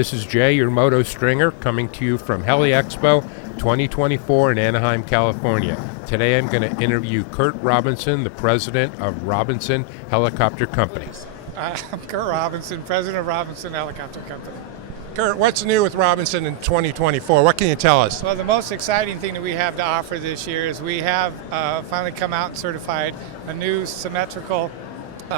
This is Jay, your MotoStringer, coming to you from Heli-Expo 2024 in Anaheim, California. Today I'm going to interview Kurt Robinson, the president of Robinson Helicopter Company. I'm Kurt Robinson, president of Robinson Helicopter Company. Kurt, what's new with Robinson in 2024? What can you tell us? Well, the most exciting thing that we have to offer this year is we have finally come out and certified a new symmetrical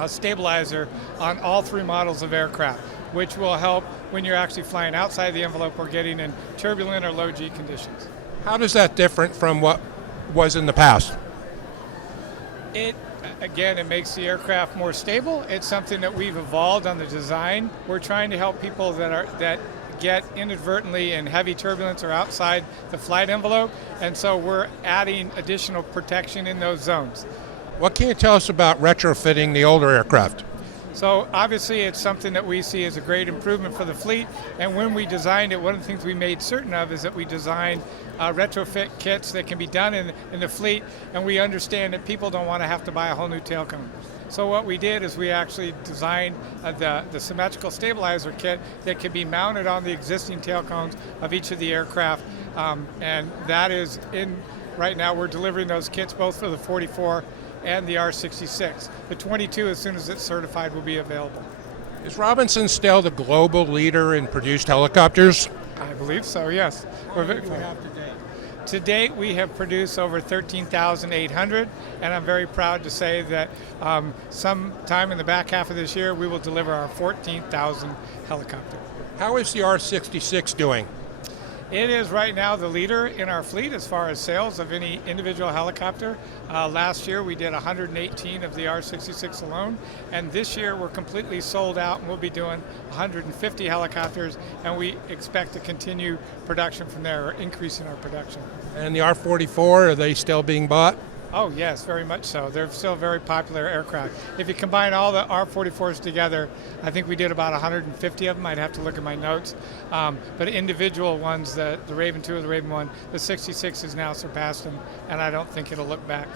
stabilizer on all three models of aircraft, which will help when you're actually flying outside the envelope or getting in turbulent or low G conditions. How does that different from what was in the past? It makes the aircraft more stable. It's something that we've evolved on the design. We're trying to help people that get inadvertently in heavy turbulence or outside the flight envelope, and so we're adding additional protection in those zones. What can you tell us about retrofitting the older aircraft? So obviously it's something that we see as a great improvement for the fleet, and when we designed it, one of the things we made certain of is that we designed retrofit kits that can be done in the fleet, and we understand that people don't want to have to buy a whole new tail cone. So what we did is we actually designed the symmetrical stabilizer kit that can be mounted on the existing tail cones of each of the aircraft, and that is in, right now we're delivering those kits both for the 44 and the R66. The 22, as soon as it's certified, will be available. Is Robinson still the global leader in produced helicopters? I believe so, yes. How many do we have to date? To date, we have produced over 13,800, and I'm very proud to say that sometime in the back half of this year, we will deliver our 14,000 helicopter. How is the R66 doing? It is right now the leader in our fleet as far as sales of any individual helicopter. Last year we did 118 of the R66 alone, and this year we're completely sold out and we'll be doing 150 helicopters, and we expect to continue production from there, or increasing our production. And the R44, are they still being bought? Oh yes, very much so. They're still very popular aircraft. If you combine all the R44s together, I think we did about 150 of them. I'd have to look at my notes. But individual ones, the Raven 2 or the Raven 1, the 66 has now surpassed them, and I don't think it'll look back.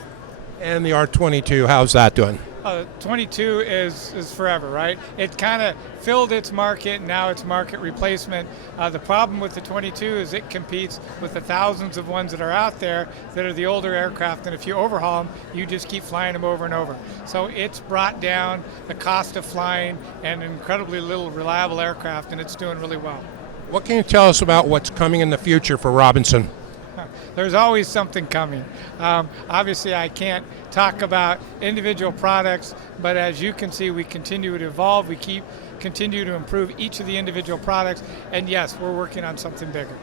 And the R22, how's that doing? 22 is forever, right? It kind of filled its market, and now it's market replacement. The problem with the 22 is it competes with the thousands of ones that are out there that are the older aircraft, and if you overhaul them, you just keep flying them over and over. So it's brought down the cost of flying and incredibly little reliable aircraft, and it's doing really well. What can you tell us about what's coming in the future for Robinson? There's always something coming. Obviously, I can't talk about individual products, but as you can see, we continue to evolve. We continue to improve each of the individual products, and yes, we're working on something bigger.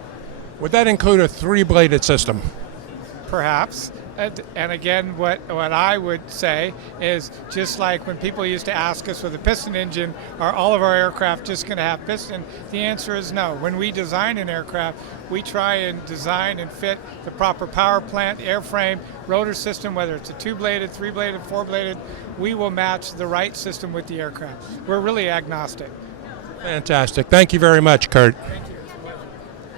Would that include a three-bladed system? Perhaps. And again, what I would say is, just like when people used to ask us with a piston engine, are all of our aircraft just going to have piston? The answer is no. When we design an aircraft, we try and design and fit the proper power plant, airframe, rotor system, whether it's a two-bladed, three-bladed, four-bladed, we will match the right system with the aircraft. We're really agnostic. Fantastic. Thank you very much, Kurt. Thank you.